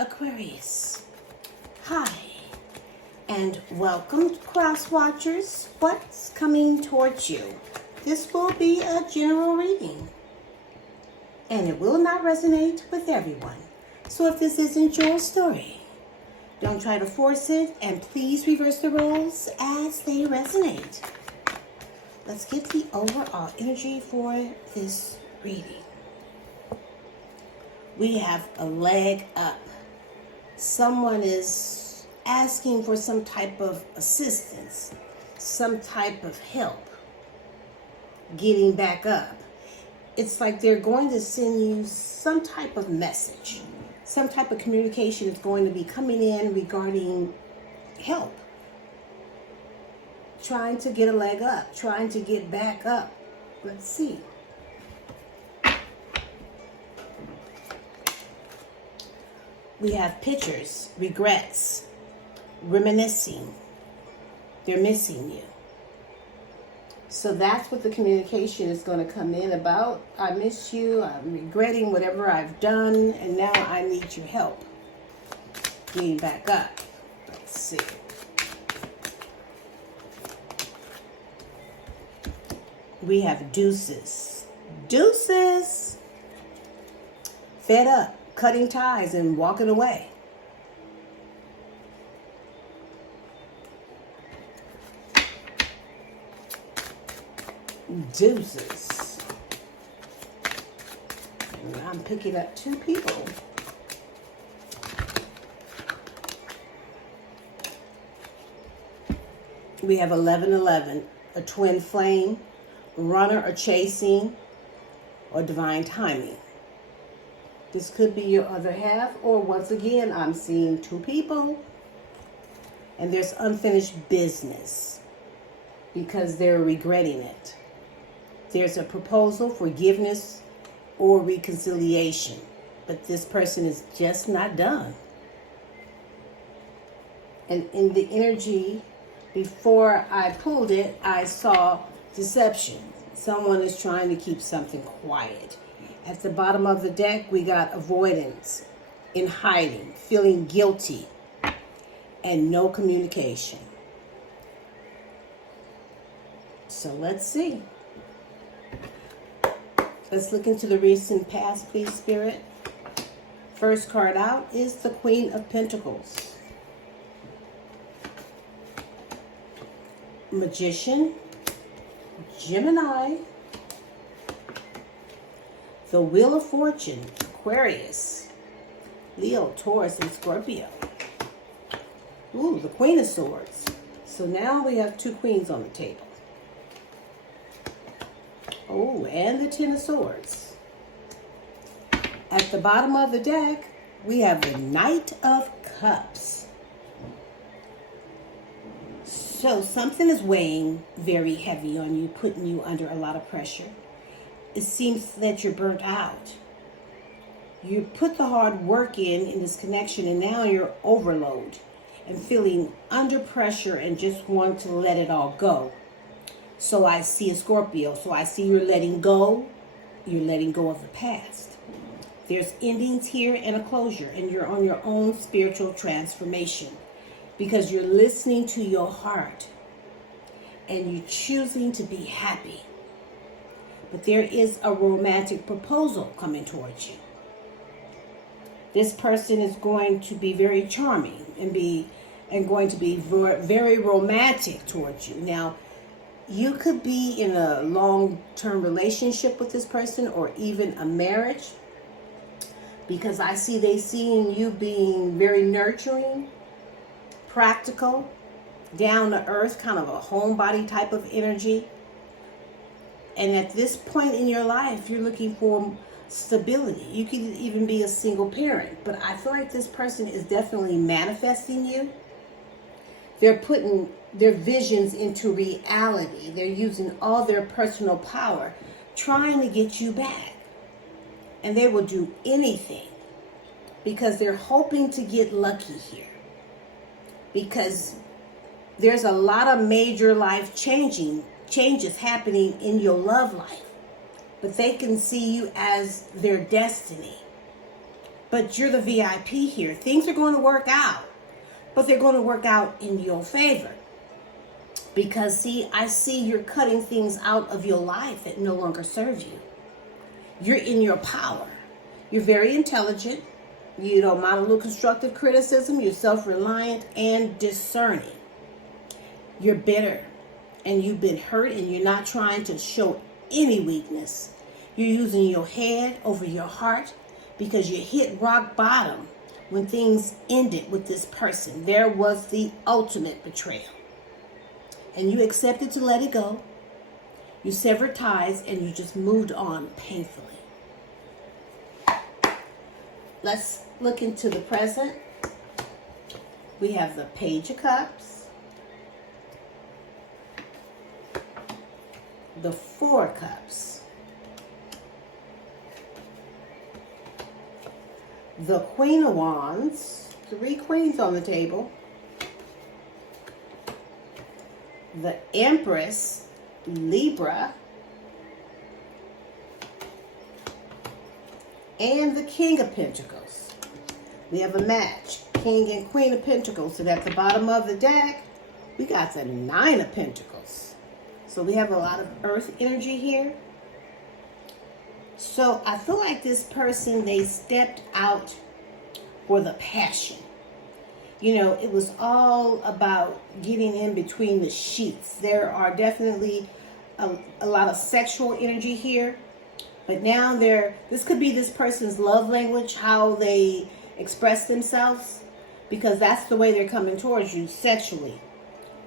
Aquarius. Hi, and welcome, cross watchers. What's coming towards you? This will be a general reading, and it will not resonate with everyone. So if this isn't your story, don't try to force it, and please reverse the roles as they resonate. Let's get the overall energy for this reading. We have a leg up. Someone is asking for some type of assistance, some type of help getting back up. It's like they're going to send you some type of message. Some type of communication is going to be coming in regarding help. Trying to get a leg up, trying to get back up. Let's see. We have pictures, regrets, reminiscing. They're missing you. So that's what the communication is going to come in about. I miss you, I'm regretting whatever I've done, and now I need your help getting back up. Let's see. We have deuces. Deuces! Fed up, cutting ties and walking away. Deuces. I'm picking up two people. We have 1111, a twin flame, runner or chasing, or divine timing. This could be your other half, or once again, I'm seeing two people, and there's unfinished business because they're regretting it. There's a proposal, forgiveness, or reconciliation, but this person is just not done. And in the energy, before I pulled it, I saw deception. Someone is trying to keep something quiet. At the bottom of the deck, we got avoidance, in hiding, feeling guilty, and no communication. So let's see. Let's look into the recent past, please, Spirit. First card out is the Queen of Pentacles. Magician, Gemini, the Wheel of Fortune, Aquarius, Leo, Taurus, and Scorpio. Ooh, the Queen of Swords. So now we have two queens on the table. Oh, and the Ten of Swords. At the bottom of the deck, we have the Knight of Cups. So something is weighing very heavy on you, putting you under a lot of pressure. It seems that you're burnt out. You put the hard work in this connection, and now you're overload and feeling under pressure and just want to let it all go. So I see a Scorpio. So I see you're letting go. You're letting go of the past. There's endings here and a closure, and you're on your own spiritual transformation because you're listening to your heart and you're choosing to be happy. But there is a romantic proposal coming towards you. This person is going to be very charming and going to be very romantic towards you. Now, you could be in a long-term relationship with this person, or even a marriage, because I see they seeing you being very nurturing, practical, down to earth, kind of a homebody type of energy. And at this point in your life, you're looking for stability. You could even be a single parent, but I feel like this person is definitely manifesting you. They're putting their visions into reality. They're using all their personal power, trying to get you back. And they will do anything because they're hoping to get lucky here. Because there's a lot of major life changes happening in your love life. But they can see you as their destiny. but you're the VIP here. Things are going to work out, but they're going to work out in your favor. Because, see, I see you're cutting things out of your life that no longer serve you. You're in your power. You're very intelligent. You don't mind a little constructive criticism. You're self-reliant and discerning. You're bitter and you've been hurt and you're not trying to show any weakness. You're using your head over your heart because you hit rock bottom when things ended with this person. There was the ultimate betrayal. And you accepted to let it go. You severed ties and you just moved on painfully. Let's look into the present. We have the Page of Cups, the Four of Cups, the Queen of Wands, 3 queens on the table, the Empress, Libra, and the King of Pentacles. We have a match, King and Queen of Pentacles. And at the bottom of the deck, we got the Nine of Pentacles. So we have a lot of earth energy here. So I feel like this person, they stepped out for the passion. You know, it was all about getting in between the sheets. There are definitely a lot of sexual energy here. But now this could be this person's love language, how they express themselves. Because that's the way they're coming towards you sexually.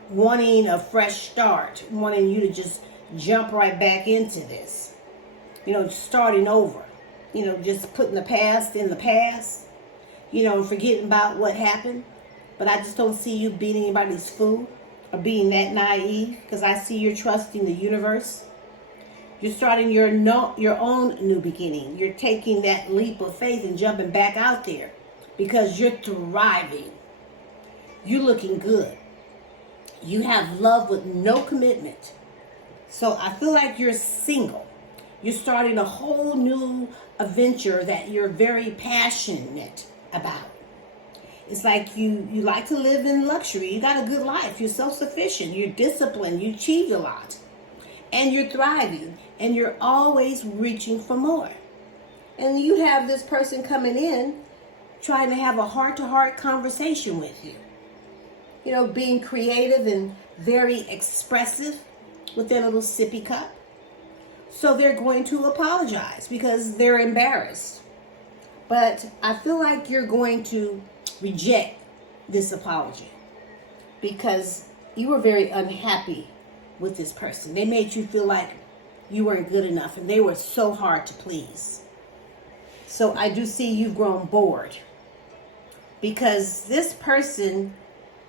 Wanting a fresh start. Wanting you to just jump right back into this. You know, starting over. You know, just putting the past in the past. You know, forgetting about what happened. But I just don't see you being anybody's fool or being that naive, because I see you're trusting the universe. You're starting your own new beginning. You're taking that leap of faith and jumping back out there because you're thriving. You're looking good. You have love with no commitment. So I feel like you're single. You're starting a whole new adventure that you're very passionate about. It's like you like to live in luxury. You got a good life. You're self-sufficient. You're disciplined. You achieved a lot. And you're thriving. And you're always reaching for more. And you have this person coming in trying to have a heart-to-heart conversation with you. You know, being creative and very expressive with their little sippy cup. So they're going to apologize because they're embarrassed. But I feel like you're going to reject this apology because you were very unhappy with this person. They made you feel like you weren't good enough and they were so hard to please. So I do see you've grown bored because this person,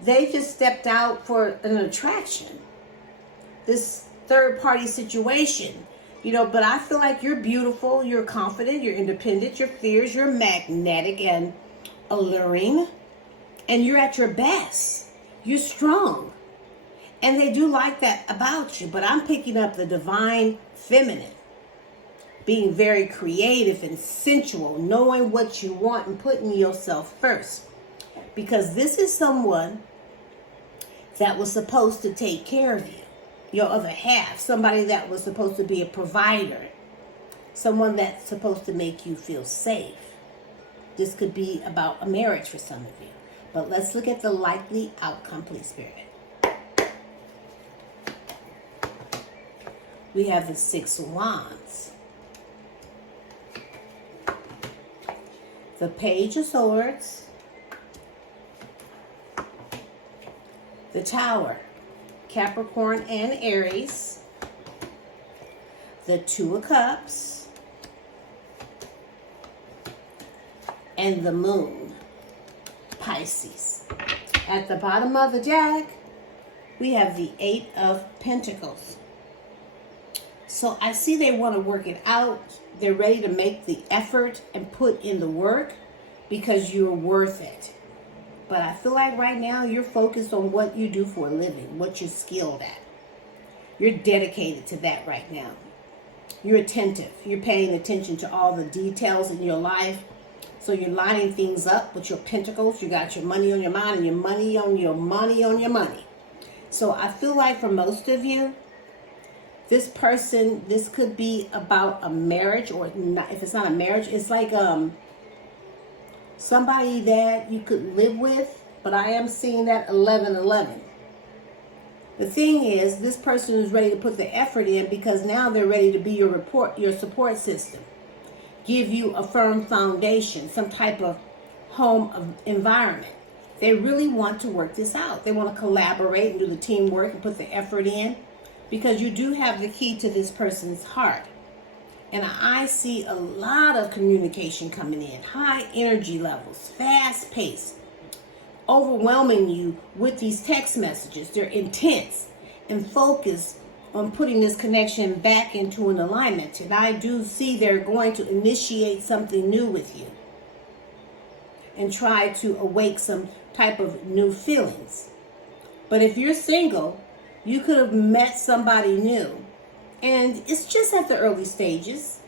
they just stepped out for an attraction. This third party situation, you know, but I feel like you're beautiful, you're confident, you're independent, you're fierce, you're magnetic and alluring, and you're at your best. You're strong. And they do like that about you, but I'm picking up the divine feminine. Being very creative and sensual, knowing what you want and putting yourself first. Because this is someone that was supposed to take care of you. Your other half. Somebody that was supposed to be a provider. Someone that's supposed to make you feel safe. This could be about a marriage for some of you. But let's look at the likely outcome, please, Spirit. We have the Six of Wands. The Page of Swords. The Tower. Capricorn and Aries. The Two of Cups. And the Moon. Pisces. At the bottom of the deck, we have the Eight of Pentacles. So I see they want to work it out. They're ready to make the effort and put in the work because you're worth it. But I feel like right now you're focused on what you do for a living, what you're skilled at. You're dedicated to that right now. You're attentive. You're paying attention to all the details in your life. So you're lining things up with your pentacles. You got your money on your mind and your money on your money on your money. So I feel like for most of you, this person, this could be about a marriage, or not, if it's not a marriage, it's like somebody that you could live with, but I am seeing that 11-11. The thing is, this person is ready to put the effort in because now they're ready to be your support system. Give you a firm foundation, some type of home environment. They really want to work this out. They want to collaborate and do the teamwork and put the effort in because you do have the key to this person's heart. And I see a lot of communication coming in, high energy levels, fast pace, overwhelming you with these text messages. They're intense and focused on putting this connection back into an alignment. And I do see they're going to initiate something new with you and try to awake some type of new feelings. But if you're single, you could have met somebody new. And it's just at the early stages,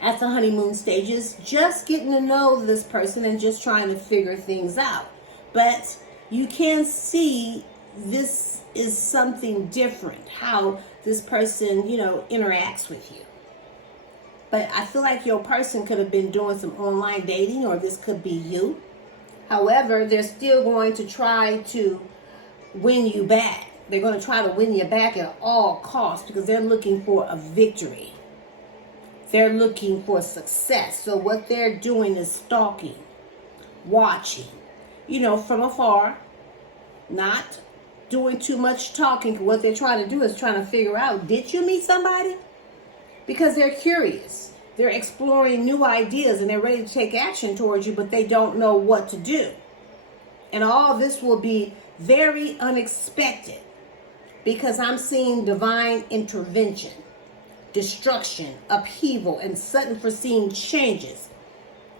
at the honeymoon stages, just getting to know this person and just trying to figure things out. But you can see this is something different, how this person, interacts with you. But I feel like your person could have been doing some online dating, or this could be you. However, they're still going to try to win you back. They're going to try to win you back at all costs because they're looking for a victory. They're looking for success. So what they're doing is stalking, watching, from afar, not doing too much talking. What they're trying to do is trying to figure out, did you meet somebody? Because they're curious. They're exploring new ideas and they're ready to take action towards you, but they don't know what to do. And all this will be very unexpected because I'm seeing divine intervention, destruction, upheaval, and sudden foreseen changes.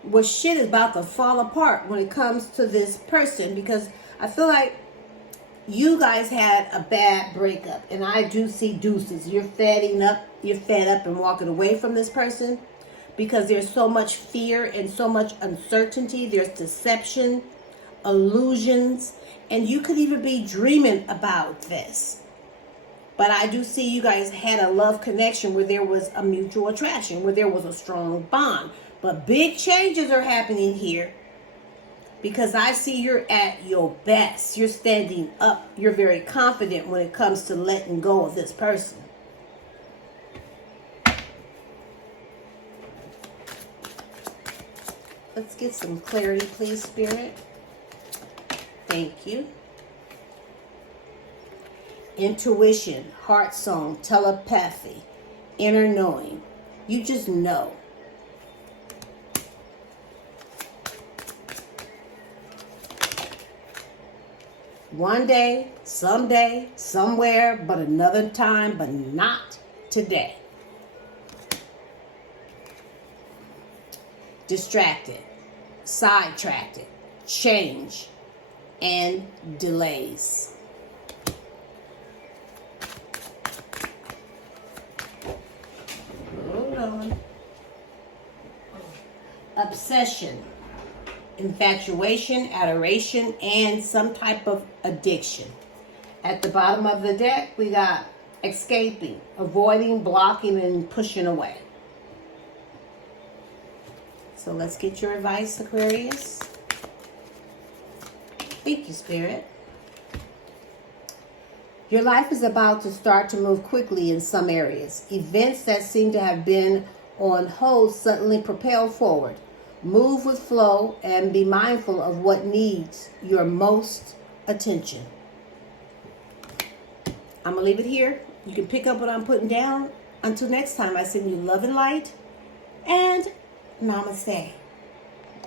Well, shit is about to fall apart when it comes to this person because I feel like you guys had a bad breakup, and I do see deuces. You're fed up and walking away from this person because there's so much fear and so much uncertainty. There's deception, illusions, and you could even be dreaming about this. But I do see you guys had a love connection where there was a mutual attraction, where there was a strong bond. But big changes are happening here because I see you're at your best. You're standing up. You're very confident when it comes to letting go of this person. Let's get some clarity, please, Spirit. Thank you. Intuition, heart song, telepathy, inner knowing. You just know. One day, someday, somewhere, but another time, but not today. Distracted, sidetracked, change, and delays. Hold on. Obsession, infatuation, adoration, and some type of addiction. At the bottom of the deck, we got escaping, avoiding, blocking, and pushing away. So let's get your advice, Aquarius. Thank you, Spirit. Your life is about to start to move quickly in some areas. Events that seem to have been on hold suddenly propel forward. Move with flow and be mindful of what needs your most attention. I'm going to leave it here. You can pick up what I'm putting down. Until next time, I send you love and light, and namaste.